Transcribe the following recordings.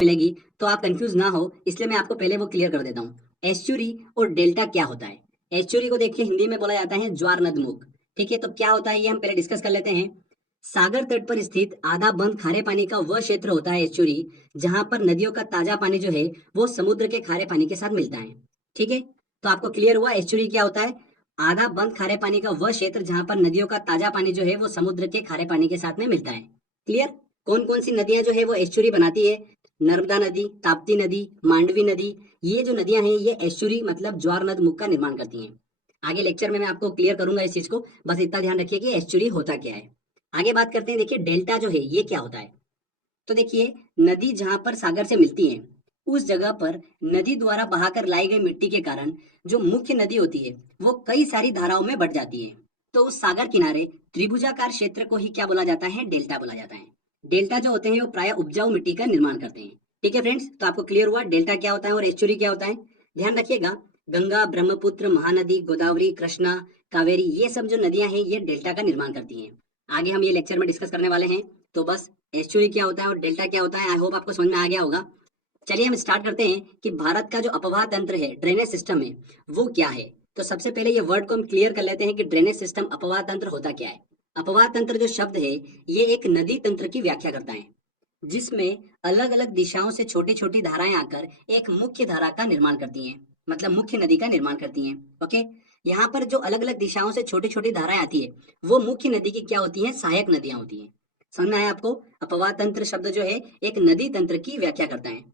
मिलेगी तो आप कंफ्यूज ना हो, इसलिए मैं आपको पहले वो क्लियर कर देता हूँ। एस्चुरी और डेल्टा क्या होता है? एस्चुरी को देखिए हिंदी में बोला जाता है ज्वार नदमुख। ठीक है, तो क्या होता है ये हम पहले डिस्कस कर लेते हैं। सागर तट पर स्थित आधा बंद खारे पानी का वह क्षेत्र होता है एस्चुरी, जहां पर नदियों का ताजा पानी जो है वो समुद्र के खारे पानी के साथ मिलता है। ठीक है, तो आपको क्लियर हुआ एस्चुरी क्या होता है? आधा बंद खारे पानी का वह क्षेत्र जहां पर नदियों का ताजा पानी जो है वो समुद्र के खारे पानी के साथ में मिलता है। क्लियर? कौन कौन सी नदियां जो है वो एस्चुरी बनाती है? नर्मदा नदी, ताप्ती नदी, मांडवी नदी, ये जो नदियां हैं ये एस्चुरी मतलब ज्वार नदमुख का निर्माण करती हैं। आगे लेक्चर में मैं आपको क्लियर करूंगा इस चीज को, बस इतना ध्यान रखिए कि एस्चुरी होता क्या है। आगे बात करते हैं, देखिए डेल्टा जो है ये क्या होता है। तो देखिए, नदी जहां पर सागर से मिलती है उस जगह पर नदी द्वारा बहाकर लाई गई मिट्टी के कारण जो मुख्य नदी होती है वो कई सारी धाराओं में बढ़ जाती है। तो उस सागर किनारे त्रिभुजाकार क्षेत्र को ही क्या बोला जाता है? डेल्टा बोला जाता है। डेल्टा जो होते हैं वो प्राय उपजाऊ मिट्टी का निर्माण करते हैं। ठीक है फ्रेंड्स, तो आपको क्लियर हुआ डेल्टा क्या होता है और एस्चुरी क्या होता है। ध्यान रखिएगा, गंगा, ब्रह्मपुत्र, महानदी, गोदावरी, कृष्णा, कावेरी, ये सब जो नदियां हैं ये डेल्टा का निर्माण करती हैं। आगे हम ये लेक्चर में डिस्कस करने वाले हैं। तो बस एस्चुरी क्या होता है और डेल्टा क्या होता है, आई होप आपको समझ में आ गया होगा। चलिए हम स्टार्ट करते हैं कि भारत का जो अपवाह तंत्र है, ड्रेनेज सिस्टम है, वो क्या है। तो सबसे पहले ये वर्ड को हम क्लियर कर लेते हैं कि ड्रेनेज सिस्टम, अपवाह तंत्र होता क्या है। अपवाह तंत्र जो शब्द है ये एक नदी तंत्र की व्याख्या करता है, जिसमें अलग अलग दिशाओं से छोटी छोटी धाराएं आकर एक मुख्य धारा का निर्माण करती हैं, मतलब मुख्य नदी का निर्माण करती हैं। ओके, यहाँ पर जो अलग अलग दिशाओं से छोटी छोटी धाराएं आती है वो मुख्य नदी की क्या होती हैं? सहायक नदियां होती हैं। समझ में आया आपको? अपवाह तंत्र शब्द जो है एक नदी तंत्र की व्याख्या करता है।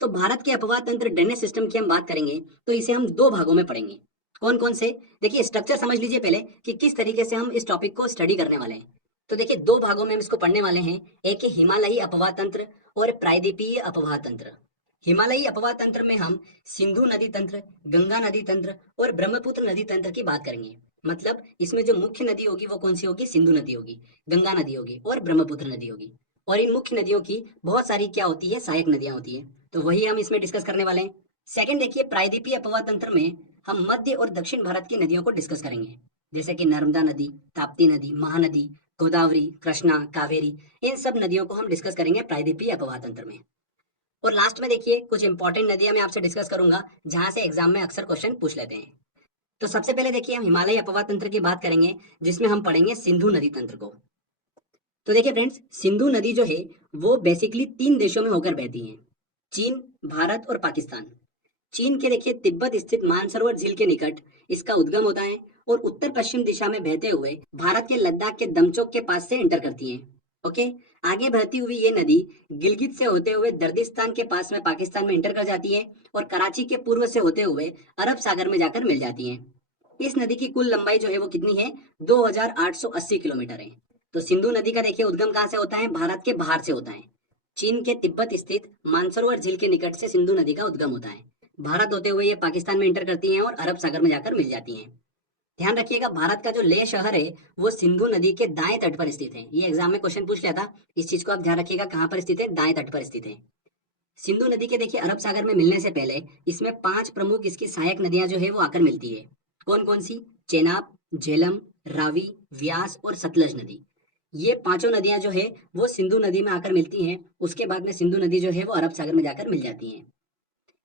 तो भारत के अपवाह तंत्र ड्रेनेज सिस्टम की हम बात करेंगे तो इसे हम दो भागों में पढ़ेंगे। कौन कौन से? देखिए स्ट्रक्चर समझ लीजिए पहले कि किस तरीके से हम इस टॉपिक को स्टडी करने वाले हैं। तो देखिए दो भागों में हम इसको पढ़ने वाले हैं। एक है हिमालयी अपवाह तंत्र और प्रायद्वीपीय अपवाह तंत्र। हिमालयी अपवाह तंत्र में हम सिंधु नदी तंत्र, गंगा नदी तंत्र और ब्रह्मपुत्र नदी तंत्र की बात करेंगे। मतलब इसमें जो मुख्य नदी होगी वो कौन सी होगी? सिंधु नदी होगी, गंगा नदी होगी और ब्रह्मपुत्र नदी होगी। और इन मुख्य नदियों की बहुत सारी क्या होती है? सहायक नदियां होती है। तो वही हम इसमें डिस्कस करने वाले हैं। सेकंड देखिए, प्रायद्वीपीय अपवाह तंत्र में हम मध्य और दक्षिण भारत की नदियों को डिस्कस करेंगे, जैसे कि नर्मदा नदी, ताप्ती नदी, महानदी, गोदावरी, कृष्णा, कावेरी, इन सब नदियों को हम डिस्कस करेंगे प्रायद्वीपीय अपवाह तंत्र में। और लास्ट में देखिए कुछ इंपॉर्टेंट नदियां मैं आपसे डिस्कस करूंगा जहां से एग्जाम में अक्सर क्वेश्चन पूछ लेते हैं। तो सबसे पहले देखिए हम हिमालयी अपवाह तंत्र की बात करेंगे, जिसमें हम पढ़ेंगे सिंधु नदी तंत्र को। तो देखिए फ्रेंड्स, सिंधु नदी जो है वो बेसिकली तीन देशों में होकर बहती है, चीन, भारत और पाकिस्तान। चीन के देखिए तिब्बत स्थित मानसरोवर झील के निकट इसका उद्गम होता है और उत्तर पश्चिम दिशा में बहते हुए भारत के लद्दाख के दमचोक के पास से इंटर करती है। ओके, आगे बहती हुई ये नदी गिलगित से होते हुए दर्दिस्तान के पास में पाकिस्तान में इंटर कर जाती है और कराची के पूर्व से होते हुए अरब सागर में जाकर मिल जाती है। इस नदी की कुल लंबाई जो है वो कितनी है? 2880 किलोमीटर है। तो सिंधु नदी का देखिए उद्गम कहाँ से होता है? भारत के बाहर से होता है। चीन के तिब्बत स्थित मानसरोवर झील के निकट से सिंधु नदी का उद्गम होता है। भारत होते हुए ये पाकिस्तान में इंटर करती हैं और अरब सागर में जाकर मिल जाती हैं। ध्यान रखिएगा, भारत का जो लेह शहर है वो सिंधु नदी के दाएं तट पर स्थित है। ये एग्जाम में क्वेश्चन पूछ लिया था, इस चीज को आप ध्यान रखिएगा, कहाँ पर स्थित है? दाएं तट पर स्थित है। सिंधु नदी के देखिए अरब सागर में मिलने से पहले इसमें पांच प्रमुख इसकी सहायक नदियां जो है वो आकर मिलती है। कौन कौन सी? चेनाब, झेलम, रावी, व्यास और सतलज नदी। ये पांचों नदियां जो है वो सिंधु नदी में आकर मिलती हैं। उसके बाद में सिंधु नदी जो है वो अरब सागर में जाकर मिल जाती है।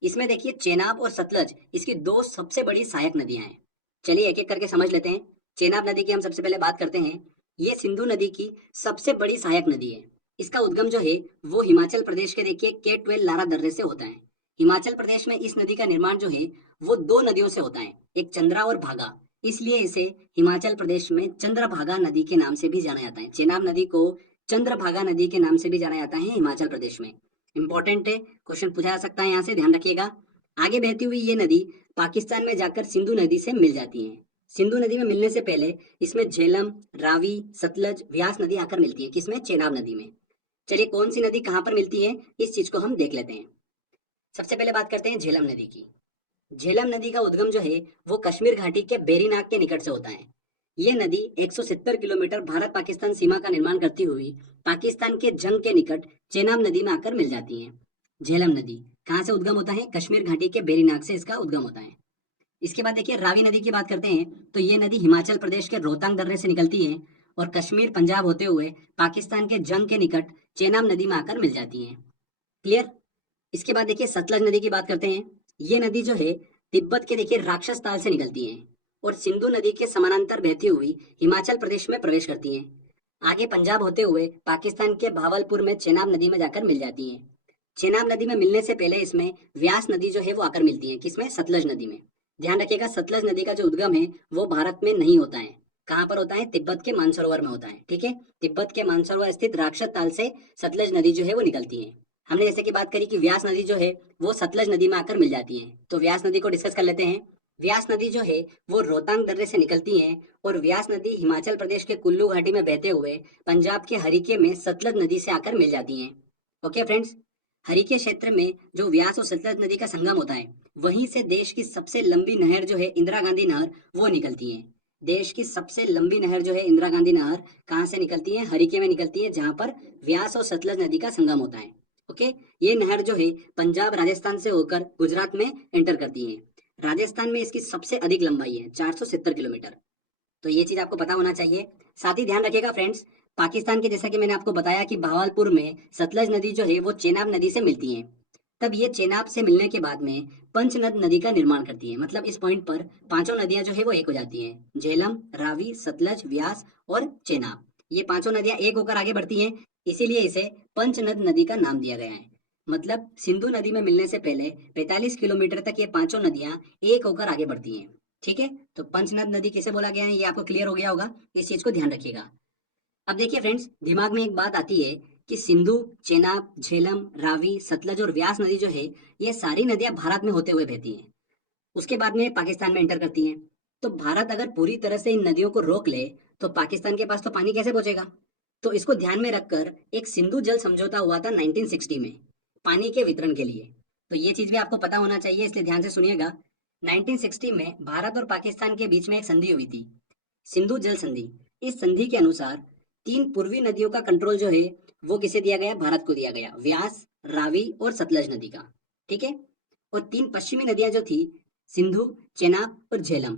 इसमें देखिए चेनाब और सतलज इसकी दो सबसे बड़ी सहायक नदियां हैं। चलिए एक एक करके समझ लेते हैं। चेनाब नदी की हम सबसे पहले बात करते हैं। ये सिंधु नदी की सबसे बड़ी सहायक नदी है। इसका उद्गम जो है वो हिमाचल प्रदेश के देखिए K12 लारा दर्रे से होता है। हिमाचल प्रदेश में इस नदी का निर्माण जो है वो दो नदियों से होता है, एक चंद्रा और भागा। इसलिए इसे हिमाचल प्रदेश में चंद्रभागा नदी के नाम से भी जाना जाता है। चेनाब नदी को चंद्रभागा नदी के नाम से भी जाना जाता है हिमाचल प्रदेश में। इंपॉर्टेंट है, क्वेश्चन पूछा जा सकता है यहाँ से, ध्यान रखिएगा। आगे बहती हुई ये नदी पाकिस्तान में जाकर सिंधु नदी से मिल जाती है। सिंधु नदी में मिलने से पहले इसमें झेलम, रावी, सतलज, व्यास नदी आकर मिलती है। किसमें? चेनाब नदी में। चलिए कौन सी नदी कहाँ पर मिलती है इस चीज को हम देख लेते हैं। सबसे पहले बात करते हैं झेलम नदी की। झेलम नदी का उद्गम जो है वो कश्मीर घाटी के बेरीनाग के निकट से होता है। ये नदी 170 किलोमीटर भारत पाकिस्तान सीमा का निर्माण करती हुई पाकिस्तान के जंग के निकट चेनाब नदी में आकर मिल जाती है। झेलम नदी कहाँ से उद्गम होता है? कश्मीर घाटी के बेरीनाग से इसका उद्गम होता है। इसके बाद देखिए रावी नदी की बात करते हैं। तो ये नदी हिमाचल प्रदेश के रोहतांग दर्रे से निकलती है और कश्मीर पंजाब होते हुए पाकिस्तान के जंग के निकट चेनाब नदी में आकर मिल जाती है। क्लियर? इसके बाद देखिए सतलज नदी की बात करते हैं। ये नदी जो है तिब्बत के देखिए राक्षस ताल से निकलती है और सिंधु नदी के समानांतर बहती हुई हिमाचल प्रदेश में प्रवेश करती है। आगे पंजाब होते हुए पाकिस्तान के भावलपुर में चेनाब नदी में जाकर मिल जाती है। चेनाब नदी में मिलने से पहले इसमें व्यास नदी जो है वो आकर मिलती है, किसमें? सतलज नदी में। ध्यान रखिएगा सतलज नदी का जो उद्गम है वो भारत में नहीं होता है। कहाँ पर होता है? तिब्बत के मानसरोवर में होता है। ठीक है, तिब्बत के मानसरोवर स्थित राक्षस ताल से सतलज नदी जो है वो निकलती है। हमने जैसे कि बात करी कि व्यास नदी जो है वो सतलज नदी में आकर मिल जाती है, तो व्यास नदी को डिस्कस कर लेते हैं। व्यास नदी जो है वो रोहतांग दर्रे से निकलती है और व्यास नदी हिमाचल प्रदेश के कुल्लू घाटी में बहते हुए पंजाब के हरीके में सतलज नदी से आकर मिल जाती हैं। ओके फ्रेंड्स, हरीके क्षेत्र में जो व्यास और सतलज नदी का संगम होता है वहीं से देश की सबसे लंबी नहर जो है इंदिरा गांधी नहर वो निकलती है। देश की सबसे लंबी नहर जो है इंदिरा गांधी नहर कहाँ से निकलती है? हरीके में निकलती है, जहां पर व्यास और सतलज नदी का संगम होता है। ओके, ये नहर जो है पंजाब राजस्थान से होकर गुजरात में एंटर करती है। राजस्थान में इसकी सबसे अधिक लंबाई है 470 किलोमीटर। तो ये चीज आपको पता होना चाहिए। साथ ही ध्यान रखिएगा फ्रेंड्स, पाकिस्तान के जैसा कि मैंने आपको बताया कि भावलपुर में सतलज नदी जो है वो चेनाब नदी से मिलती है। तब ये चेनाब से मिलने के बाद में पंचनद नदी का निर्माण करती है। मतलब इस पॉइंट पर पांचों नदियां जो है वो एक हो जाती हैं, झेलम, रावी, सतलज, व्यास और चेनाब। ये पांचों नदियां एक होकर आगे बढ़ती हैं, इसीलिए इसे पंचनद नदी का नाम दिया गया है। मतलब सिंधु नदी में मिलने से पहले 45 किलोमीटर तक ये पांचों नदियां एक होकर आगे बढ़ती हैं। ठीक है, तो पंचनद नदी किसे बोला गया है ये आपको क्लियर हो गया होगा, इस चीज को ध्यान रखिएगा। अब देखिए फ्रेंड्स, दिमाग में एक बात आती है कि सिंधु, चेनाब, झेलम, रावी, सतलज और व्यास नदी जो है ये सारी नदियां भारत में होते हुए बहती हैं। उसके बाद में पाकिस्तान में एंटर करती हैं। तो भारत अगर पूरी तरह से इन नदियों को रोक ले तो पाकिस्तान के पास तो पानी कैसे पहुंचेगा? तो इसको ध्यान में रखकर एक सिंधु जल समझौता हुआ था 1960 में पानी के वितरण के लिए। तो ये चीज भी आपको पता होना चाहिए, इसलिए ध्यान से सुनिएगा। 1960 में भारत और पाकिस्तान के बीच में एक संधि हुई थी, सिंधु जल संधि। इस संधि के अनुसार तीन पूर्वी नदियों का कंट्रोल जो है वो किसे दिया गया? भारत को दिया गया, व्यास, रावी और सतलज नदी का। ठीक है, और तीन पश्चिमी नदियां जो थी सिंधु, चेनाब और झेलम,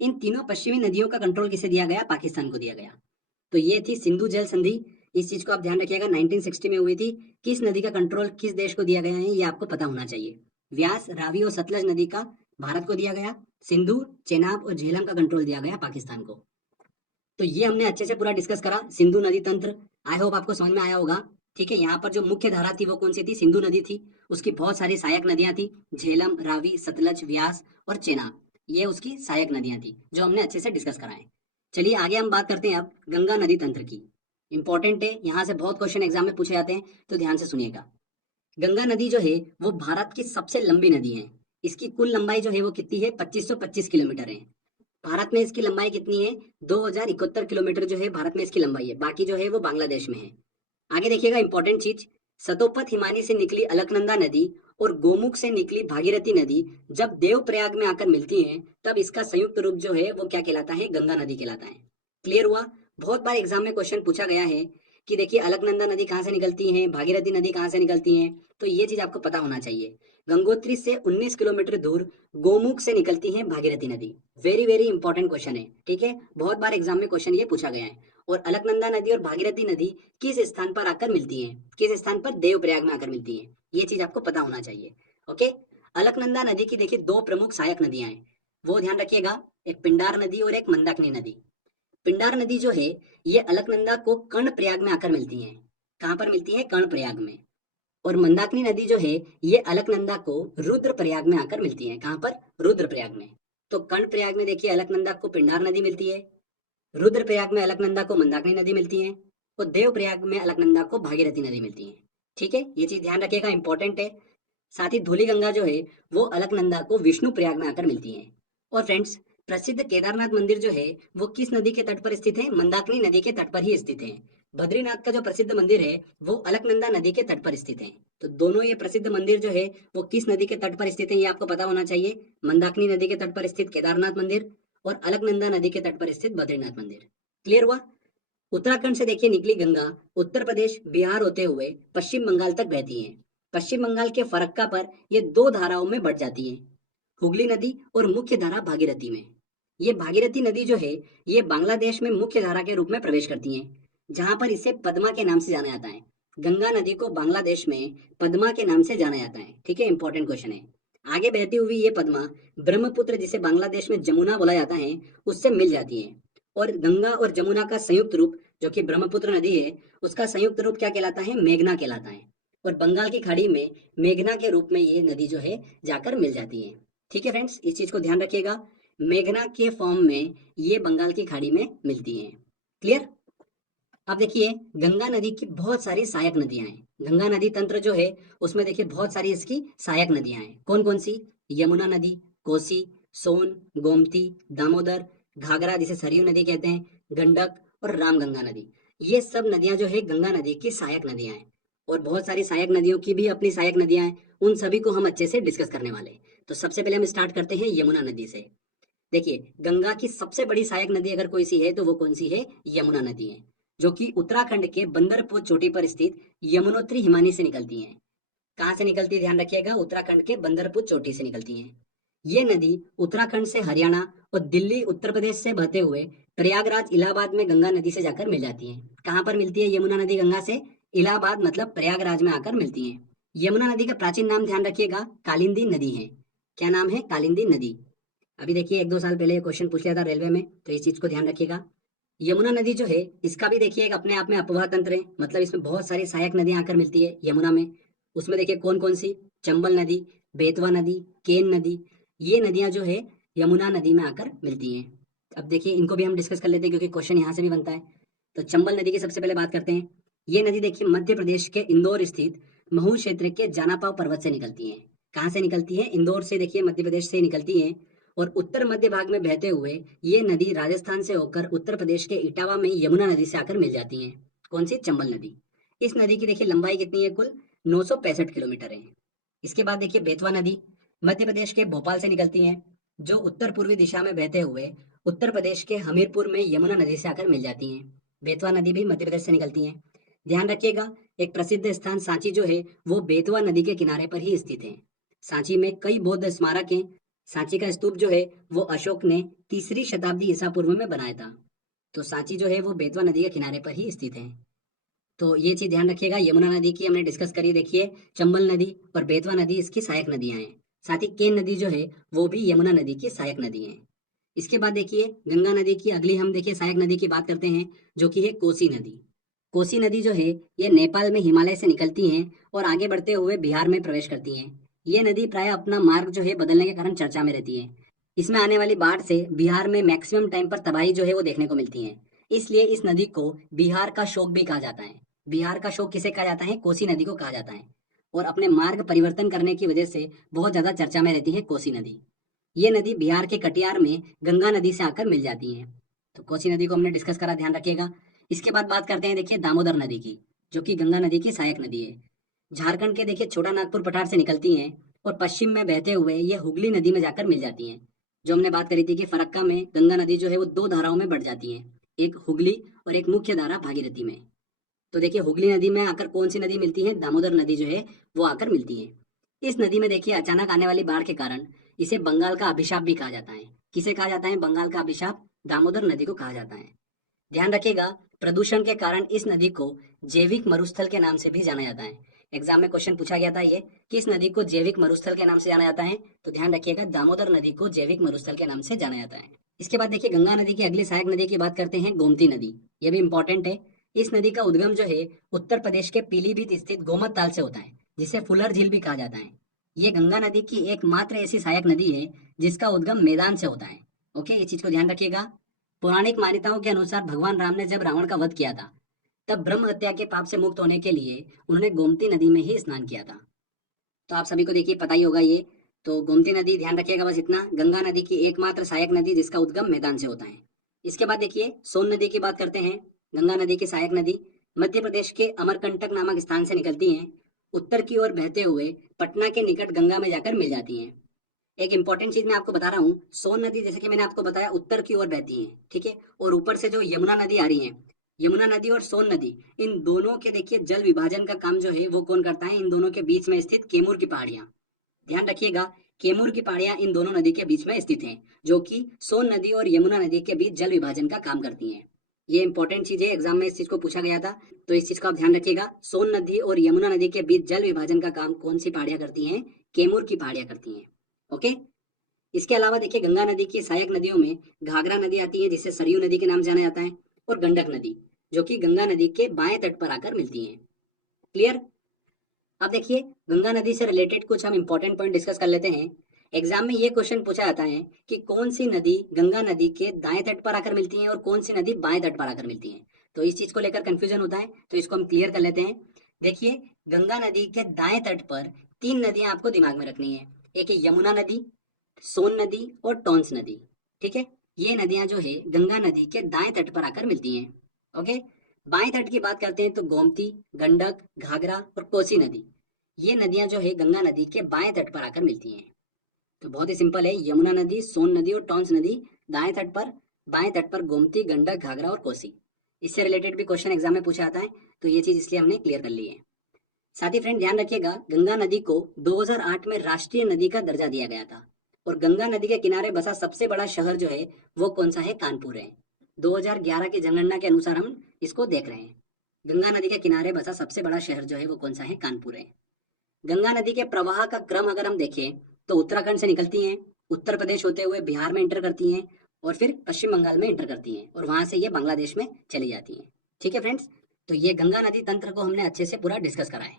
इन तीनों पश्चिमी नदियों का कंट्रोल किसे दिया गया? पाकिस्तान को दिया गया। तो ये थी सिंधु जल संधि। इस चीज को आप ध्यान रखिएगा, 1960 में हुई थी। किस नदी का कंट्रोल किस देश को दिया गया है ये आपको पता होना चाहिए। व्यास, रावी और सतलज नदी का भारत को दिया गया, सिंधु, चेनाब और झेलम का कंट्रोल दिया गया पाकिस्तान को। तो ये हमने अच्छे से पूरा डिस्कस करा सिंधु नदी तंत्र। आई होप आपको समझ में आया होगा। ठीक है, यहाँ पर जो मुख्य धारा थी वो कौन सी थी? सिंधु नदी थी। उसकी बहुत सारी सहायक नदियां थी, झेलम, रावी, सतलज, व्यास और चेनाब। ये उसकी सहायक नदियां थी जो हमने अच्छे से डिस्कस कराए। चलिए आगे हम बात करते हैं अब गंगा नदी तंत्र की। इंपॉर्टेंट है, यहाँ से बहुत क्वेश्चन एग्जाम में पूछे जाते हैं, तो ध्यान से सुनिएगा। गंगा नदी जो है वो भारत की सबसे लंबी नदी है। इसकी कुल लंबाई जो है वो कितनी है? 2525 किलोमीटर है। भारत में इसकी लंबाई कितनी है? 2071 किलोमीटर जो है भारत में इसकी लंबाई है, बाकी जो है वो बांग्लादेश में है। आगे देखिएगा इंपॉर्टेंट चीज, सतोपथ हिमानी से निकली अलकनंदा नदी और गोमुख से निकली भागीरथी नदी जब देवप्रयाग में आकर मिलती हैं तब इसका संयुक्त रूप जो है वो क्या कहलाता है? गंगा नदी कहलाता है। क्लियर हुआ? बहुत बार एग्जाम में क्वेश्चन पूछा गया है कि देखिए अलकनंदा नदी कहाँ से निकलती है, भागीरथी नदी कहाँ से निकलती है, तो ये चीज आपको पता होना चाहिए। गंगोत्री से 19 किलोमीटर दूर गोमुख से निकलती है भागीरथी नदी। वेरी वेरी इंपॉर्टेंट क्वेश्चन है। ठीक है, बहुत बार एग्जाम में क्वेश्चन ये पूछा गया है। और अलकनंदा नदी और भागीरथी नदी किस स्थान पर आकर मिलती हैं? किस स्थान पर? देवप्रयाग में आकर मिलती हैं। ये चीज आपको पता होना चाहिए। ओके, अलकनंदा नदी की देखिए दो प्रमुख सहायक नदियां हैं, वो ध्यान रखिएगा, एक पिंडार नदी और एक मंदाकिनी नदी। पिंडार नदी जो है ये अलकनंदा को कर्णप्रयाग में आकर मिलती है। कहाँ पर मिलती है? कर्णप्रयाग में। और मंदाकिनी नदी जो है ये अलकनंदा को रुद्रप्रयाग में आकर मिलती है। कहाँ पर? रुद्रप्रयाग में। तो कर्णप्रयाग में देखिए अलकनंदा को पिंडार नदी मिलती है, रुद्रप्रयाग में अलकनंदा को मंदाकिनी नदी मिलती है और देवप्रयाग में अलकनंदा को भागीरथी नदी मिलती है। ठीक है, ये चीज ध्यान रखिएगा, इंपॉर्टेंट है। साथ ही धौली गंगा जो है वो अलकनंदा को विष्णु प्रयाग में आकर मिलती है। और फ्रेंड्स, प्रसिद्ध केदारनाथ मंदिर जो है वो किस नदी के तट पर स्थित है? मंदाकिनी नदी के तट पर ही स्थित है। बद्रीनाथ का जो प्रसिद्ध मंदिर है वो अलकनंदा नदी के तट पर स्थित है। तो दोनों ये प्रसिद्ध मंदिर जो है वो किस नदी के तट पर स्थित है ये आपको पता होना चाहिए। मंदाकिनी नदी के तट पर स्थित केदारनाथ मंदिर और अलकनंदा नदी के तट पर स्थित बद्रीनाथ मंदिर। क्लियर हुआ? उत्तराखंड से देखिए निकली गंगा उत्तर प्रदेश, बिहार होते हुए पश्चिम बंगाल तक बहती है। पश्चिम बंगाल के फरक्का पर ये दो धाराओं में बढ़ जाती है, हुगली नदी और मुख्य धारा भागीरथी में। ये भागीरथी नदी जो है ये बांग्लादेश में मुख्य धारा के रूप में प्रवेश करती है, जहां पर इसे पद्मा के नाम से जाना जाता है। गंगा नदी को बांग्लादेश में पद्मा के नाम से जाना जाता है। ठीक है, इंपॉर्टेंट क्वेश्चन है। आगे बहती हुई ये पद्मा ब्रह्मपुत्र, जिसे बांग्लादेश में जमुना बोला जाता है, उससे मिल जाती है। और गंगा और जमुना का संयुक्त रूप जो कि ब्रह्मपुत्र नदी है, उसका संयुक्त रूप क्या कहलाता है? मेघना कहलाता है। और बंगाल की खाड़ी में मेघना के रूप में ये नदी जो है जाकर मिल जाती है। ठीक है फ्रेंड्स, इस चीज को ध्यान रखिएगा, मेघना के फॉर्म में ये बंगाल की खाड़ी में मिलती है। क्लियर? अब देखिए, गंगा नदी की बहुत सारी सहायक नदियां हैं। गंगा नदी तंत्र जो है उसमें देखिए बहुत सारी इसकी सहायक नदियां हैं। कौन कौन सी? यमुना नदी, कोसी, सोन, गोमती, दामोदर, घाघरा जिसे सरयू नदी कहते हैं, गंडक और रामगंगा नदी। ये सब नदियां जो है गंगा नदी की सहायक नदियां हैं। और बहुत सारी सहायक नदियों की भी अपनी सहायक नदियां हैं, उन सभी को हम अच्छे से डिस्कस करने वाले हैं। तो सबसे पहले हम स्टार्ट करते हैं यमुना नदी से। देखिए, गंगा की सबसे बड़ी सहायक नदी अगर कोई सी है तो वो कौन सी है? यमुना नदी है, जो कि उत्तराखंड के बंदरपुर चोटी पर स्थित यमुनोत्री हिमानी से निकलती हैं। कहाँ से निकलती है? ध्यान रखिएगा, उत्तराखंड के बंदरपुर चोटी से निकलती हैं। ये नदी उत्तराखंड से हरियाणा और दिल्ली उत्तर प्रदेश से बहते हुए प्रयागराज इलाहाबाद में गंगा नदी से जाकर मिल जाती है। कहाँ पर मिलती है यमुना नदी गंगा से? इलाहाबाद मतलब प्रयागराज में आकर मिलती है। यमुना नदी का प्राचीन नाम ध्यान रखिएगा, कालिंदी नदी है। क्या नाम है? कालिंदी नदी। अभी देखिए, एक दो साल पहले ये क्वेश्चन पूछ लिया था रेलवे में, तो इस चीज को ध्यान रखिएगा। यमुना नदी जो है इसका भी देखिए एक अपने आप में अपवाह तंत्र है, मतलब इसमें बहुत सारी सहायक नदियां आकर मिलती है यमुना में। उसमें देखिए कौन कौन सी? चंबल नदी, बेतवा नदी, केन नदी, ये नदियां जो है यमुना नदी में आकर मिलती हैं। अब देखिए इनको भी हम डिस्कस कर लेते हैं क्योंकि क्वेश्चन यहाँ से भी बनता है। तो चंबल नदी की सबसे पहले बात करते हैं। ये नदी देखिए मध्य प्रदेश के इंदौर स्थित महू क्षेत्र के जानापाव पर्वत से निकलती है। कहाँ से निकलती है? इंदौर से, देखिए मध्य प्रदेश से निकलती है। और उत्तर मध्य भाग में बहते हुए ये नदी राजस्थान से होकर उत्तर प्रदेश के इटावा में यमुना नदी से आकर मिल जाती है। कौन सी? चंबल नदी। इस नदी की देखिए लंबाई कितनी है? कुल 965 किलोमीटर है। इसके बाद देखिए बेतवा नदी मध्य प्रदेश के भोपाल से निकलती है, जो उत्तर पूर्वी दिशा में बहते हुए उत्तर प्रदेश के हमीरपुर में यमुना नदी से आकर मिल जाती हैं। बेतवा नदी भी मध्य प्रदेश से निकलती है। ध्यान रखिएगा, एक प्रसिद्ध स्थान सांची जो है वो बेतवा नदी के किनारे पर ही स्थित है। सांची में कई बौद्ध स्मारक हैं। सांची का स्तूप जो है वो अशोक ने 3री शताब्दी ईसा पूर्व में बनाया था। तो सांची जो है वो बेतवा नदी के किनारे पर ही स्थित है। तो ये चीज ध्यान रखिएगा, यमुना नदी की हमने डिस्कस करी। देखिए चंबल नदी और बेतवा नदी इसकी सहायक नदियां हैं। साथ ही केन नदी जो है वो भी यमुना नदी की सहायक नदी है। इसके बाद देखिए गंगा नदी की अगली हम देखिए सहायक नदी की बात करते हैं, जो कि है कोसी नदी। कोसी नदी जो है ये नेपाल में हिमालय से निकलती हैं और आगे बढ़ते हुए बिहार में प्रवेश करती हैं। ये नदी प्राय अपना मार्ग जो है बदलने के कारण चर्चा में रहती है। इसमें आने वाली बाढ़ से बिहार में मैक्सिमम टाइम पर तबाही जो है वो देखने को मिलती है। इसलिए इस नदी को बिहार का शोक भी कहा जाता है। बिहार का शोक किसे कहा जाता है? कोसी नदी को कहा जाता है। और अपने मार्ग परिवर्तन करने की वजह से बहुत ज्यादा चर्चा में रहती है कोसी नदी। ये नदी बिहार के कटिहार में गंगा नदी से आकर मिल जाती है। तो कोसी नदी को हमने डिस्कस करा, ध्यान रखिएगा। इसके बाद बात करते हैं देखिए दामोदर नदी की, जो कि गंगा नदी की सहायक नदी है। झारखंड के देखिए छोटा नागपुर पठार से निकलती हैं और पश्चिम में बहते हुए ये हुगली नदी में जाकर मिल जाती हैं। जो हमने बात करी थी कि फरक्का में गंगा नदी जो है वो दो धाराओं में बढ़ जाती है, एक हुगली और एक मुख्य धारा भागीरथी में। तो देखिए हुगली नदी में आकर कौन सी नदी मिलती है? दामोदर नदी जो है वो आकर मिलती है। इस नदी में देखिए अचानक आने वाली बाढ़ के कारण इसे बंगाल का अभिशाप भी कहा जाता है। किसे कहा जाता है बंगाल का अभिशाप? दामोदर नदी को कहा जाता है। ध्यान रखिएगा, प्रदूषण के कारण इस नदी को जैविक मरुस्थल के नाम से भी जाना जाता है। एग्जाम में क्वेश्चन पूछा गया था ये, किस नदी को जैविक मरुस्थल के नाम से जाना जाता है? तो ध्यान रखिएगा, दामोदर नदी को जैविक मरुस्थल के नाम से जाना जाता है। इसके बाद देखिए गंगा नदी की अगली सहायक नदी की बात करते हैं, गोमती नदी। ये भी इंपॉर्टेंट है। इस नदी का उद्गम जो है उत्तर प्रदेश के पीलीभीत स्थित गोमत ताल से होता है, जिसे फुलर झील भी कहा जाता है। ये गंगा नदी की एकमात्र ऐसी सहायक नदी है जिसका उद्गम मैदान से होता है। ओके, ये चीज को ध्यान रखिएगा। पौराणिक मान्यताओं के अनुसार भगवान राम ने जब रावण का वध किया था, तब ब्रह्म हत्या के पाप से मुक्त होने के लिए उन्होंने गोमती नदी में ही स्नान किया था। तो आप सभी को देखिए पता ही होगा ये। तो गोमती नदी ध्यान रखिएगा, बस इतना, गंगा नदी की एकमात्र सहायक नदी जिसका उद्गम मैदान से होता है। इसके बाद देखिए सोन नदी की बात करते हैं। गंगा नदी की सहायक नदी मध्य प्रदेश के अमरकंटक नामक स्थान से निकलती हैं। उत्तर की ओर बहते हुए पटना के निकट गंगा में जाकर मिल जाती हैं। एक इंपॉर्टेंट चीज मैं आपको बता रहा हूँ, सोन नदी जैसे कि मैंने आपको बताया उत्तर की ओर बहती है, ठीक है। और ऊपर से जो यमुना नदी आ रही है, यमुना नदी और सोन नदी, इन दोनों के देखिए जल विभाजन का काम जो है वो कौन करता है? इन दोनों के बीच में स्थित केमूर की पहाड़ियां। ध्यान रखिएगा, केमूर की पहाड़ियां इन दोनों नदी के बीच में स्थित हैं, जो कि सोन नदी और यमुना नदी के बीच जल विभाजन का काम करती हैं। ये इंपॉर्टेंट चीज है, एग्जाम में इस चीज को पूछा गया था, तो इस चीज का आप ध्यान रखिएगा। सोन नदी और यमुना नदी के बीच जल विभाजन का काम कौन सी पहाड़ियां करती हैं? कैमूर की पहाड़ियां करती हैं। ओके। इसके अलावा देखिए, गंगा नदी की सहायक नदियों में घाघरा नदी आती है, जिसे सरयू नदी के नाम जाना जाता है, और गंडक नदी, जो कि गंगा नदी के बाएं तट पर आकर मिलती है। क्लियर? अब देखिए, गंगा नदी से रिलेटेड कुछ हम इंपॉर्टेंट पॉइंट डिस्कस कर लेते हैं। एग्जाम में ये क्वेश्चन पूछा जाता है कि कौन सी नदी गंगा नदी के दाएं तट पर आकर मिलती है और कौन सी नदी बाएं तट पर आकर मिलती है। तो इस चीज को लेकर कंफ्यूजन होता है, तो इसको हम क्लियर कर लेते हैं। देखिए, गंगा नदी के दाएं तट पर तीन नदियां आपको दिमाग में रखनी है। एक है यमुना नदी, सोन नदी और टॉन्स नदी। ठीक है, ये नदियां जो है गंगा नदी के दाएं तट पर आकर मिलती हैं। ओके। बाएं तट की बात करते हैं तो गोमती, गंडक, घाघरा और कोसी नदी, ये नदियां जो है गंगा नदी के बाएं तट पर आकर मिलती हैं। तो बहुत ही सिंपल है, यमुना नदी, सोन नदी और टॉन्स नदी दाएं तट पर, बाएं तट पर गोमती, गंडक, घाघरा और कोसी। इससे रिलेटेड भी क्वेश्चन एग्जाम में पूछा आता है, तो ये चीज इसलिए हमने क्लियर कर ली है। साथ ही फ्रेंड ध्यान रखिएगा, गंगा नदी को 2008 में राष्ट्रीय नदी का दर्जा दिया गया था, और गंगा नदी के किनारे बसा सबसे बड़ा शहर जो है वो कौन सा है? कानपुर है। 2011 की जनगणना के अनुसार हम इसको देख रहे हैं। गंगा नदी के किनारे बसा सबसे बड़ा शहर जो है वो कौन सा है? कानपुर है। गंगा नदी के प्रवाह का क्रम अगर हम देखें तो उत्तराखंड से निकलती हैं, उत्तर प्रदेश होते हुए बिहार में इंटर करती हैं, और फिर पश्चिम बंगाल में इंटर करती हैं, और वहां से ये बांग्लादेश में चली जाती हैं। ठीक है फ्रेंड्स, तो ये गंगा नदी तंत्र को हमने अच्छे से पूरा डिस्कस करा है।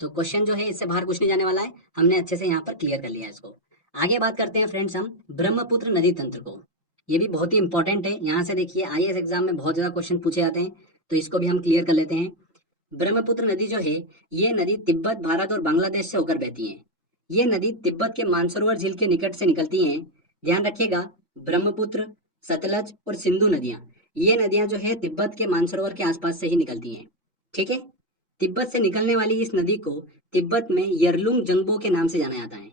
तो क्वेश्चन जो है इससे बाहर कुछ नहीं जाने वाला है, हमने अच्छे से यहाँ पर क्लियर कर लिया है इसको। आगे बात करते हैं फ्रेंड्स हम ब्रह्मपुत्र नदी तंत्र को। ये भी बहुत ही इंपॉर्टेंट है, यहाँ से देखिए आईएएस एग्जाम में बहुत ज्यादा क्वेश्चन पूछे जाते हैं, तो इसको भी हम क्लियर कर लेते हैं। ब्रह्मपुत्र नदी जो है, ये नदी तिब्बत, भारत और बांग्लादेश से होकर बहती है। ये नदी तिब्बत के मानसरोवर झील के निकट से निकलती हैं। ध्यान रखिएगा, ब्रह्मपुत्र, सतलज और सिंधु नदियां, ये नदियां जो है तिब्बत के मानसरोवर के आसपास से ही निकलती हैं। ठीक है। तिब्बत से निकलने वाली इस नदी को तिब्बत में यरलुंग जंगबो के नाम से जाना जाता है।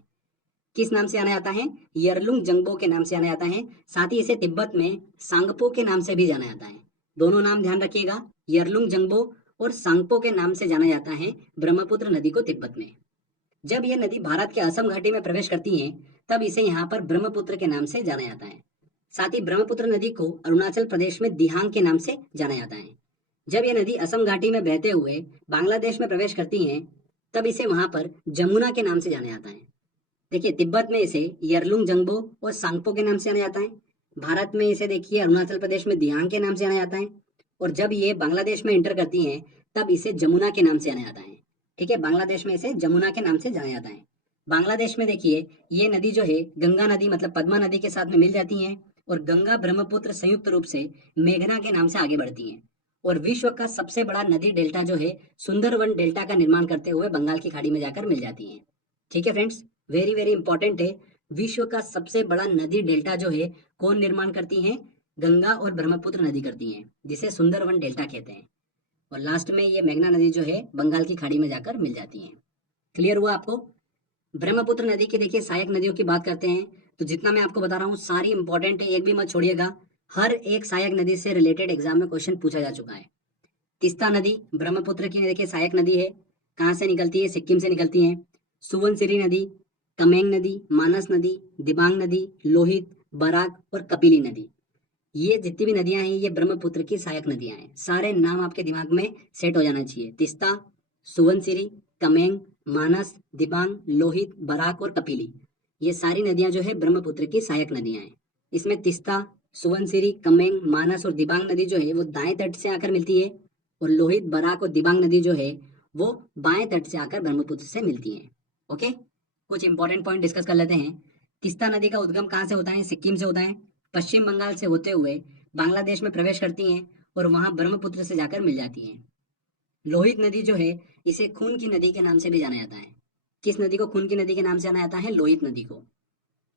किस नाम से जाना जाता है? यरलुंग जंगबो के नाम से जाना जाता है। साथ ही इसे तिब्बत में सांगपो के नाम से भी जाना जाता है। दोनों नाम ध्यान रखिएगा, यरलुंग जंगबो और सांगपो के नाम से जाना जाता है ब्रह्मपुत्र नदी को तिब्बत में। जब यह नदी भारत के असम घाटी में प्रवेश करती है, तब इसे यहाँ पर ब्रह्मपुत्र के नाम से जाना जाता है। साथ ही ब्रह्मपुत्र नदी को अरुणाचल प्रदेश में दिहांग के नाम से जाना जाता है। जब यह नदी असम घाटी में बहते हुए बांग्लादेश में प्रवेश करती है, तब इसे वहां पर जमुना के नाम से जाना जाता है। देखिए, तिब्बत में इसे यरलुंग जंगबो और सांगपो के नाम से जाना जाता है। भारत में इसे देखिए अरुणाचल प्रदेश में दिहांग के नाम से जाना जाता है। और जब ये बांग्लादेश में इंटर करती हैं, तब इसे जमुना के नाम से जाना जाता है। ठीक है, बांग्लादेश में इसे जमुना के नाम से जाना जाता है। बांग्लादेश में देखिए, ये नदी जो है गंगा नदी मतलब पद्मा नदी के साथ में मिल जाती है, और गंगा ब्रह्मपुत्र संयुक्त रूप से मेघना के नाम से आगे बढ़ती हैं, और विश्व का सबसे बड़ा नदी डेल्टा जो है सुंदरवन डेल्टा का निर्माण करते हुए बंगाल की खाड़ी में जाकर मिल जाती हैं। ठीक है फ्रेंड्स, वेरी वेरी इंपॉर्टेंट है। विश्व का सबसे बड़ा नदी डेल्टा जो है कौन निर्माण करती हैं? गंगा और ब्रह्मपुत्र नदी करती हैं, जिसे सुंदरवन डेल्टा कहते हैं। और लास्ट में ये मेघना नदी जो है बंगाल की खाड़ी में जाकर मिल जाती हैं। क्लियर हुआ आपको? ब्रह्मपुत्र नदी की देखिए सहायक नदियों की बात करते हैं, तो जितना मैं आपको बता रहा हूँ सारी इंपॉर्टेंट है, एक भी मत छोड़िएगा। हर एक सहायक नदी से रिलेटेड एग्जाम में क्वेश्चन पूछा जा चुका है। तीस्ता नदी ब्रह्मपुत्र की देखिए सहायक नदी है। कहाँ से निकलती है? सिक्किम से निकलती है। सुवनसिरी नदी, कमेंग नदी, मानस नदी, दिबांग नदी, लोहित, बराक और कपिली नदी, ये जितनी भी नदियां हैं ये ब्रह्मपुत्र की सहायक नदियां हैं। सारे नाम आपके दिमाग में सेट हो जाना चाहिए। तिस्ता, सुवनसिरी, कमेंग, मानस, दिबांग, लोहित, बराक और कपिली, ये सारी नदियां जो है ब्रह्मपुत्र की सहायक नदियां हैं। इसमें तिस्ता, सुवनसिरी, कमेंग, मानस और दिबांग नदी जो है वो दाएं तट से आकर मिलती है, और लोहित, बराक और दिबांग नदी जो है वो बाएं तट से आकर ब्रह्मपुत्र से मिलती है। ओके, कुछ इंपॉर्टेंट पॉइंट डिस्कस कर लेते हैं। तिस्ता नदी का उद्गम कहाँ से होता है? सिक्किम से होता है। पश्चिम बंगाल से होते हुए बांग्लादेश में प्रवेश करती हैं, और वहां ब्रह्मपुत्र से जाकर मिल जाती हैं। लोहित नदी जो है इसे खून की नदी के नाम से भी जाना जाता है। किस नदी को खून की नदी के नाम से जाना जाता है? लोहित नदी को।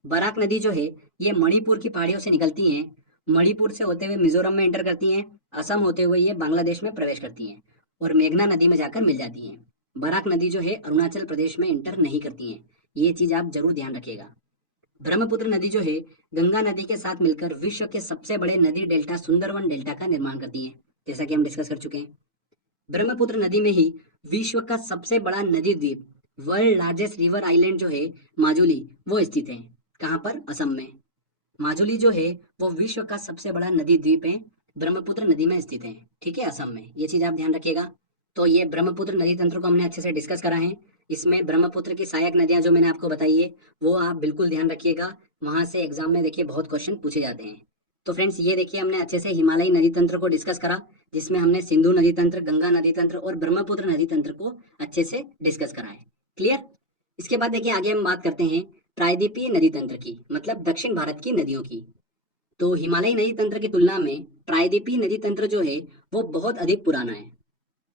बराक नदी जो है ये मणिपुर की पहाड़ियों से निकलती हैं, मणिपुर से होते हुए मिजोरम में एंटर करती हैं, असम होते हुए ये बांग्लादेश में प्रवेश करती हैं, और मेघना नदी में जाकर मिल जाती हैं। बराक नदी जो है अरुणाचल प्रदेश में एंटर नहीं करती हैं, ये चीज आप जरूर ध्यान रखिएगा। ब्रह्मपुत्र नदी जो है गंगा नदी के साथ मिलकर विश्व के सबसे बड़े नदी डेल्टा सुंदरवन डेल्टा का निर्माण करती है, जैसा कि हम डिस्कस कर चुके हैं। ब्रह्मपुत्र नदी में ही विश्व का सबसे बड़ा नदी द्वीप, वर्ल्ड लार्जेस्ट रिवर आइलैंड जो है माजुली, वो स्थित है। कहाँ पर? असम में। माजुली जो है वो विश्व का सबसे बड़ा नदी द्वीप है, ब्रह्मपुत्र नदी में स्थित है, ठीक है, असम में। ये चीज आप ध्यान रखिएगा। तो ये ब्रह्मपुत्र नदी तंत्र को हमने अच्छे से डिस्कस करा है। इसमें ब्रह्मपुत्र की सहायक नदियां जो मैंने आपको बताई है वो आप बिल्कुल ध्यान रखिएगा। वहां से एग्जाम में देखिए बहुत क्वेश्चन पूछे जाते हैं। तो फ्रेंड्स ये देखिए हमने अच्छे से हिमालयी नदी तंत्र को डिस्कस करा, जिसमें हमने सिंधु नदी तंत्र, गंगा नदी तंत्र और ब्रह्मपुत्र नदी तंत्र को अच्छे से डिस्कस करा है। क्लियर। इसके बाद देखिए आगे हम बात करते हैं प्रायद्वीपीय नदी तंत्र की, मतलब दक्षिण भारत की नदियों की। तो हिमालयी नदी तंत्र की तुलना में प्रायद्वीपीय नदी तंत्र जो है वो बहुत अधिक पुराना है।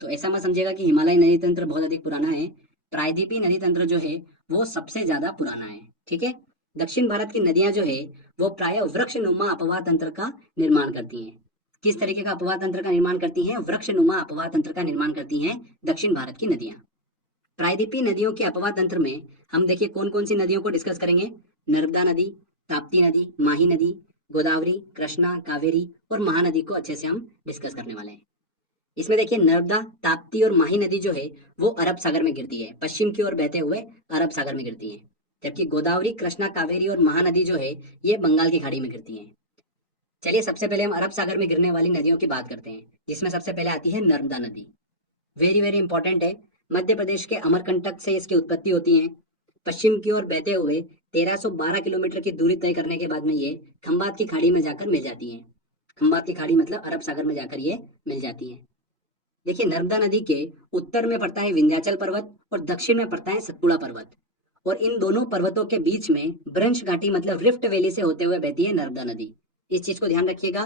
तो ऐसा मत समझिएगा कि हिमालयी नदी तंत्र बहुत अधिक पुराना है। प्रायद्वीपीय नदी तंत्र जो है वो सबसे ज्यादा पुराना है, ठीक है। दक्षिण भारत की नदियां जो है वो प्राय वृक्ष नुमा अपवाह तंत्र का निर्माण करती हैं। किस तरीके का अपवाह तंत्र का निर्माण करती हैं? वृक्ष नुमा अपवाह तंत्र का निर्माण करती हैं दक्षिण भारत की नदियां। प्रायद्वीपीय नदियों के अपवाह तंत्र में हम देखिए कौन कौन सी नदियों को डिस्कस करेंगे। नर्मदा नदी, ताप्ती नदी, माही नदी, गोदावरी, कृष्णा, कावेरी और महानदी को अच्छे से हम डिस्कस करने वाले हैं। इसमें देखिए नर्मदा, ताप्ती और माही नदी जो है वो अरब सागर में गिरती है, पश्चिम की ओर बहते हुए अरब सागर में गिरती है। जबकि गोदावरी, कृष्णा, कावेरी और महानदी जो है ये बंगाल की खाड़ी में गिरती है। चलिए सबसे पहले हम अरब सागर में गिरने वाली नदियों की बात करते हैं, जिसमें सबसे पहले आती है नर्मदा नदी। वेरी वेरी इंपॉर्टेंट है। मध्य प्रदेश के अमरकंटक से इसकी उत्पत्ति होती है। पश्चिम की ओर बहते हुए 1312 किलोमीटर की दूरी तय करने के बाद में ये खंबात की खाड़ी में जाकर मिल जाती है। खंबात की खाड़ी मतलब अरब सागर में जाकर ये मिल जाती है। देखिए नर्मदा नदी के उत्तर में पड़ता है विंध्याचल पर्वत और दक्षिण में पड़ता है सतपुड़ा पर्वत। और इन दोनों पर्वतों के बीच में ब्रंश घाटी मतलब रिफ्ट वैली से होते हुए बहती है नर्मदा नदी। इस चीज को ध्यान रखिएगा,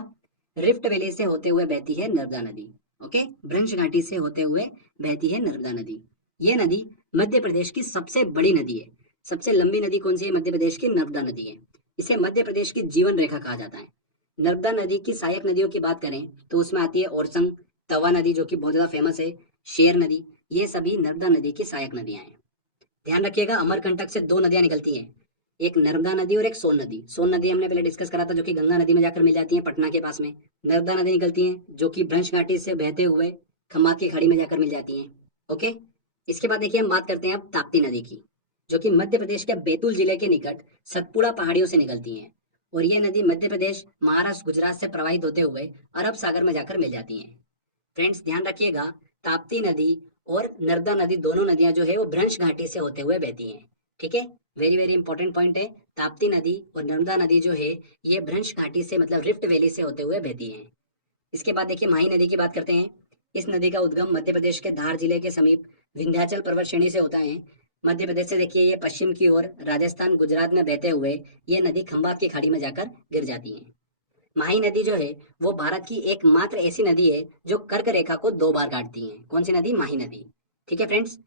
रिफ्ट वैली से होते हुए बहती है नर्मदा नदी। ओके, ब्रंश घाटी से होते हुए बहती है नर्मदा नदी। ये नदी मध्य प्रदेश की सबसे बड़ी नदी है। सबसे लंबी नदी कौन सी है? मध्य प्रदेश की नर्मदा नदी है। इसे मध्य प्रदेश की जीवन रेखा कहा जाता है। नर्मदा नदी की सहायक नदियों की बात करें तो उसमें आती है ओरसंग, तवा नदी जो कि बहुत ज्यादा फेमस है, शेर नदी। ये सभी नर्मदा नदी की सहायक नदियां हैं। ध्यान रखिएगा अमरकंटक से दो नदियां निकलती हैं, एक नर्मदा नदी और एक सोन नदी। सोन नदी हमने पहले डिस्कस करा था जो कि गंगा नदी में जाकर मिल जाती है पटना के पास में। नर्मदा नदी निकलती है जो कि भ्रंश घाटी से बहते हुए खम्मात की खाड़ी में जाकर मिल जाती हैं। ओके, इसके बाद देखिए हम बात करते हैं अब ताप्ती नदी की, जो कि मध्य प्रदेश के बैतूल जिले के निकट सतपुड़ा पहाड़ियों से निकलती है। और ये नदी मध्य प्रदेश, महाराष्ट्र, गुजरात से प्रवाहित होते हुए अरब सागर में जाकर मिल जाती है। फ्रेंड्स ध्यान रखिएगा ताप्ती नदी और नर्मदा नदी दोनों नदियां जो है वो भ्रंश घाटी से होते हुए बहती हैं, ठीक है। वेरी वेरी इंपॉर्टेंट पॉइंट है। ताप्ती नदी और नर्मदा नदी जो है ये भ्रंश घाटी से मतलब रिफ्ट वैली से होते हुए बहती हैं। इसके बाद देखिए माही नदी की बात करते हैं। इस नदी का उद्गम मध्य प्रदेश के धार जिले के समीप विंध्याचल पर्वत श्रेणी से होता है। मध्य प्रदेश से देखिए ये पश्चिम की ओर राजस्थान, गुजरात में बहते हुए ये नदी खंबात की खाड़ी में जाकर गिर जाती है। माही नदी जो है वो भारत की एकमात्र ऐसी नदी है जो कर्क रेखा को दो बार काटती है। कौन सी नदी? माही नदी। ठीक है फ्रेंड्स,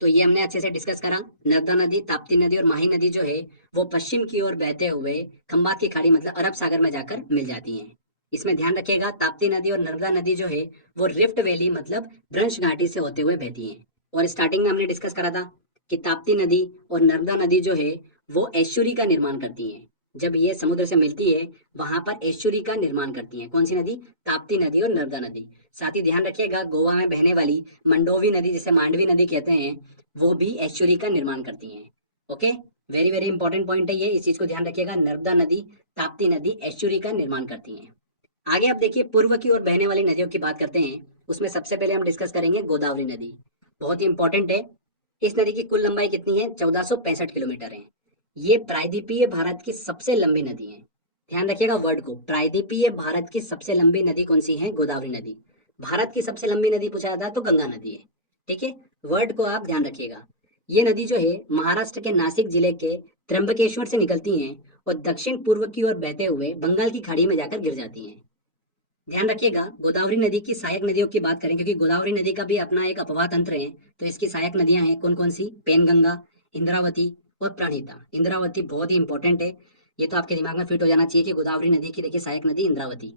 तो ये हमने अच्छे से डिस्कस करा। नर्मदा नदी, ताप्ती नदी और माही नदी जो है वो पश्चिम की ओर बहते हुए खंबात की खाड़ी मतलब अरब सागर में जाकर मिल जाती हैं। इसमें ध्यान रखिएगा ताप्ती नदी और नर्मदा नदी जो है वो रिफ्ट वैली मतलब भ्रंश घाटी से होते हुए बहती हैं। और स्टार्टिंग में हमने डिस्कस करा था कि ताप्ती नदी और नर्मदा नदी जो है वो एस्चुरी का निर्माण करती हैं। जब ये समुद्र से मिलती है वहां पर एस्चुरी का निर्माण करती हैं। कौन सी नदी? ताप्ती नदी और नर्मदा नदी। साथ ही ध्यान रखिएगा गोवा में बहने वाली मंडोवी नदी, जिसे मांडवी नदी कहते हैं, वो भी एस्चुरी का निर्माण करती हैं। Okay, very very important point है ये, इस चीज को ध्यान रखिएगा। नर्मदा नदी, ताप्ती नदी एस्चुरी का निर्माण करती हैं। आगे आप देखिए पूर्व की ओर बहने वाली नदियों की बात करते हैं। उसमें सबसे पहले हम डिस्कस करेंगे गोदावरी नदी। बहुत ही इंपॉर्टेंट है। इस नदी की कुल लंबाई कितनी है? 1465 किलोमीटर है। ये प्रायद्वीपीय भारत की सबसे लंबी नदी है। ध्यान रखिएगा वर्ड को, प्रायद्वीपीय भारत की सबसे लंबी नदी कौन सी है? गोदावरी नदी। भारत की सबसे लंबी नदी पूछा जाता है तो गंगा नदी है, ठीक है। वर्ड को आप ध्यान रखिएगा। ये नदी जो है महाराष्ट्र के नासिक जिले के त्र्यंबकेश्वर से निकलती हैं और दक्षिण पूर्व की ओर बहते हुए बंगाल की खाड़ी में जाकर गिर जाती हैं। ध्यान रखिएगा गोदावरी नदी की सहायक नदियों की बात करें, क्योंकि गोदावरी नदी का भी अपना एक अपवाह तंत्र है। तो इसकी सहायक नदियां हैं कौन कौन सी? पेनगंगा, इंद्रावती और प्रणीता। इंद्रावती बहुत ही इंपॉर्टेंट है, ये तो आपके दिमाग में फिट हो जाना चाहिए कि गोदावरी नदी की देखिए सहायक नदी इंद्रावती।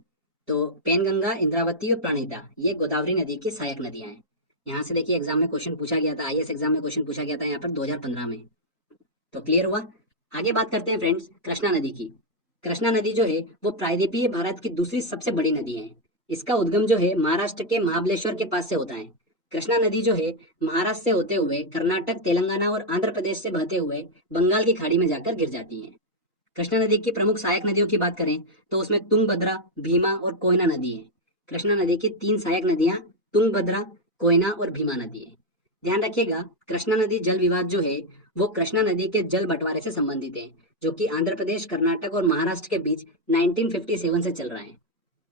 तो पेनगंगा, इंद्रावती और प्रणीता ये गोदावरी नदी की सहायक नदियां हैं। यहाँ से देखिए एग्जाम में क्वेश्चन पूछा गया था, आईएएस एग्जाम में क्वेश्चन पूछा गया था यहाँ पर 2015 में। तो क्लियर हुआ। आगे बात करते हैं फ्रेंड्स कृष्णा नदी की। कृष्णा नदी जो है वो प्रायद्वीपीय भारत की दूसरी सबसे बड़ी नदी है। इसका उद्गम जो है महाराष्ट्र के महाबलेश्वर के पास से होता है। कृष्णा नदी जो है महाराष्ट्र से होते हुए कर्नाटक, तेलंगाना और आंध्र प्रदेश से बहते हुए बंगाल की खाड़ी में जाकर गिर जाती है। कृष्णा नदी की प्रमुख सहायक नदियों की बात करें तो उसमें तुंगभद्रा, भीमा और कोयना नदी है। कृष्णा नदी की 3 सहायक नदियां तुंगभद्रा, कोयना और भीमा नदी है। ध्यान रखिएगा, कृष्णा नदी जल विवाद जो है वो कृष्णा नदी के जल बंटवारे से संबंधित है, जो कि आंध्र प्रदेश, कर्नाटक और महाराष्ट्र के बीच 1957 से चल रहा है।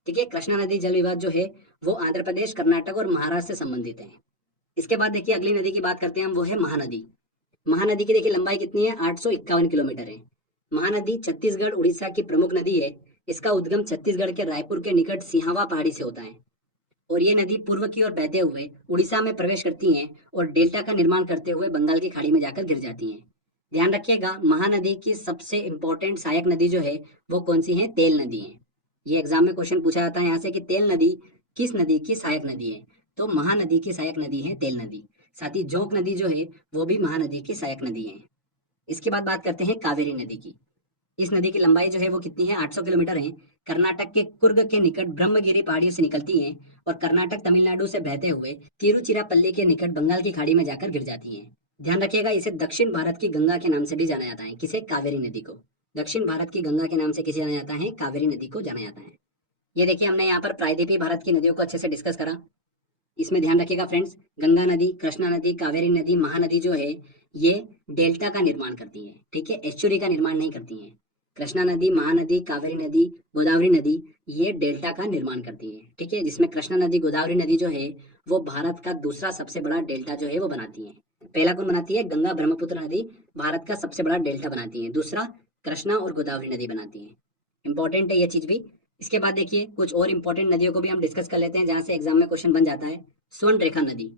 ठीक है, कृष्णा नदी जल विवाद जो है वो आंध्र प्रदेश, कर्नाटक और महाराष्ट्र से संबंधित है। इसके बाद देखिए अगली नदी की बात करते हैं हम, वो है महानदी। महानदी की देखिए लंबाई कितनी है, 851 किलोमीटर है। महानदी छत्तीसगढ़ उड़ीसा की प्रमुख नदी है। इसका उद्गम छत्तीसगढ़ के रायपुर के निकट सिहावा पहाड़ी से होता है और ये नदी पूर्व की ओर बहते हुए उड़ीसा में प्रवेश करती हैं और डेल्टा का निर्माण करते हुए बंगाल की खाड़ी में जाकर गिर जाती हैं। ध्यान रखिएगा, महानदी की सबसे इंपॉर्टेंट सहायक नदी जो है वो कौन सी है, तेल नदी है। ये एग्जाम में क्वेश्चन पूछा जाता है यहाँ से कि तेल नदी किस नदी की सहायक नदी है, तो महानदी की सहायक नदी है तेल नदी। साथ ही जोंक नदी जो है वो भी महानदी की सहायक नदी है। इसके बाद बात करते हैं कावेरी नदी की। इस नदी की लंबाई जो है वो कितनी है, 800 किलोमीटर है। कर्नाटक के कुर्ग के निकट ब्रह्मगिरी पहाड़ियों से निकलती है और कर्नाटक तमिलनाडु से बहते हुए तिरुचिरापल्ली के निकट बंगाल की खाड़ी में जाकर गिर जाती है। ध्यान रखिएगा, इसे दक्षिण भारत की गंगा के नाम से भी जाना जाता है। किसे, कावेरी नदी को। दक्षिण भारत की गंगा के नाम से किसे जाना जाता है, कावेरी नदी को जाना जाता है। ये देखिए हमने यहाँ पर प्रायद्वीपीय भारत की नदियों को अच्छे से डिस्कस करा। इसमें ध्यान रखिएगा फ्रेंड्स, गंगा नदी, कृष्णा नदी, कावेरी नदी, महानदी जो है ये डेल्टा का निर्माण करती है। ठीक है, एस्चुरी का निर्माण नहीं करती है। कृष्णा नदी, महानदी, कावेरी नदी, गोदावरी नदी ये डेल्टा का निर्माण करती है। ठीक है, जिसमें कृष्णा नदी, गोदावरी नदी जो है वो भारत का दूसरा सबसे बड़ा डेल्टा जो है वो बनाती है। पहला कौन बनाती है, गंगा ब्रह्मपुत्र नदी भारत का सबसे बड़ा डेल्टा बनाती है। दूसरा कृष्णा और गोदावरी नदी बनाती है। इंपॉर्टेंट है ये चीज भी। इसके बाद देखिए कुछ और इंपॉर्टेंट नदियों को भी हम डिस्कस कर लेते हैं जहां से एग्जाम में क्वेश्चन बन जाता है। स्वर्ण रेखा नदी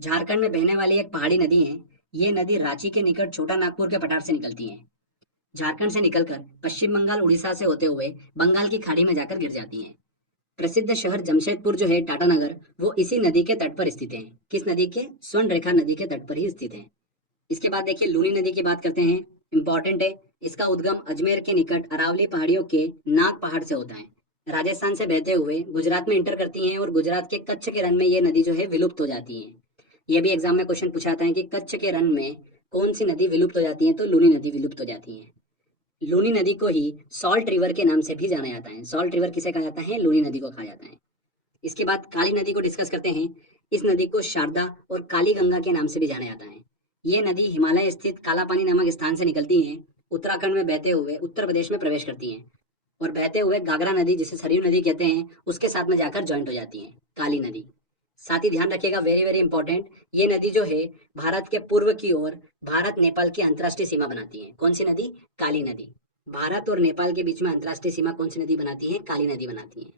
झारखंड में बहने वाली एक पहाड़ी नदी है। ये नदी रांची के निकट छोटा नागपुर के पठार से निकलती है। झारखंड से निकलकर पश्चिम बंगाल, उड़ीसा से होते हुए बंगाल की खाड़ी में जाकर गिर जाती है। प्रसिद्ध शहर जमशेदपुर जो है, टाटानगर, वो इसी नदी के तट पर स्थित है। किस नदी के, स्वर्ण रेखा नदी के तट पर ही स्थित है। इसके बाद देखिए लूनी नदी की बात करते हैं। इंपॉर्टेंट है, इसका उद्गम अजमेर के निकट अरावली पहाड़ियों के नाग पहाड़ से होता है। राजस्थान से बहते हुए गुजरात में इंटर करती हैं और गुजरात के कच्छ के रण में ये नदी जो है विलुप्त हो जाती है। ये भी एग्जाम में क्वेश्चन पूछा जाता है कि कच्छ के रण में कौन सी नदी विलुप्त हो जाती है, तो लूनी नदी विलुप्त हो जाती है। लूनी नदी को ही सॉल्ट रिवर के नाम से भी जाना जाता है। सॉल्ट रिवर किसे कहा जाता है, लूनी नदी को कहा जाता है। इसके बाद काली नदी को डिस्कस करते हैं। इस नदी को शारदा और काली गंगा के नाम से भी जाना जाता है। ये नदी हिमालय स्थित कालापानी नामक स्थान से निकलती है, उत्तराखंड में बहते हुए उत्तर प्रदेश में प्रवेश करती है और बहते हुए घाघरा नदी, जिसे सरयू नदी कहते हैं, उसके साथ में जाकर ज्वाइंट हो जाती है काली नदी। साथ ही ध्यान रखिएगा, वेरी वेरी इंपॉर्टेंट, ये नदी जो है भारत के पूर्व की ओर भारत नेपाल की अंतर्राष्ट्रीय सीमा बनाती है। कौन सी नदी, काली नदी। भारत और नेपाल के बीच में अंतर्राष्ट्रीय सीमा कौन सी नदी बनाती है, काली नदी बनाती है।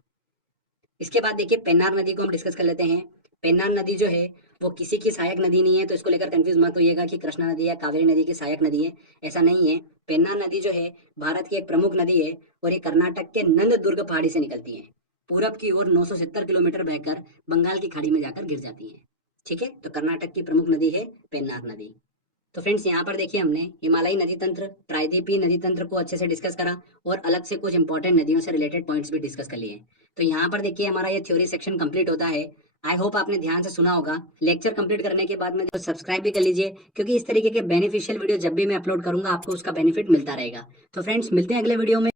इसके बाद देखिए पेन्नार नदी को हम डिस्कस कर लेते हैं। पेन्नार नदी जो है वो किसी की सहायक नदी नहीं है, तो इसको लेकर कंफ्यूज मत होइएगा कि कृष्णा नदी या कावेरी नदी की सहायक नदी है, ऐसा नहीं है। पेन्नार नदी जो है भारत की एक प्रमुख नदी है और ये कर्नाटक के नंददुर्ग पहाड़ी से निकलती है। पूरब की ओर 970 किलोमीटर बहकर बंगाल की खाड़ी में जाकर गिर जाती है। ठीक है, तो कर्नाटक की प्रमुख नदी है पेन्नार नदी। तो फ्रेंड्स यहाँ पर देखिए हमने हिमालयी नदी तंत्र, प्रायद्वीपीय नदी तंत्र को अच्छे से डिस्कस करा और अलग से कुछ इंपॉर्टेंट नदियों से रिलेटेड पॉइंट्स भी डिस्कस कर लिए। तो यहाँ पर देखिए हमारा ये थ्योरी सेक्शन कंप्लीट होता है। आई होप आपने ध्यान से सुना होगा। लेक्चर कंप्लीट करने के बाद में तो सब्सक्राइब भी कर लीजिए, क्योंकि इस तरीके के बेनिफिशियल वीडियो जब भी मैं अपलोड करूंगा आपको उसका बेनिफिट मिलता रहेगा। तो फ्रेंड्स मिलते हैं अगले वीडियो में।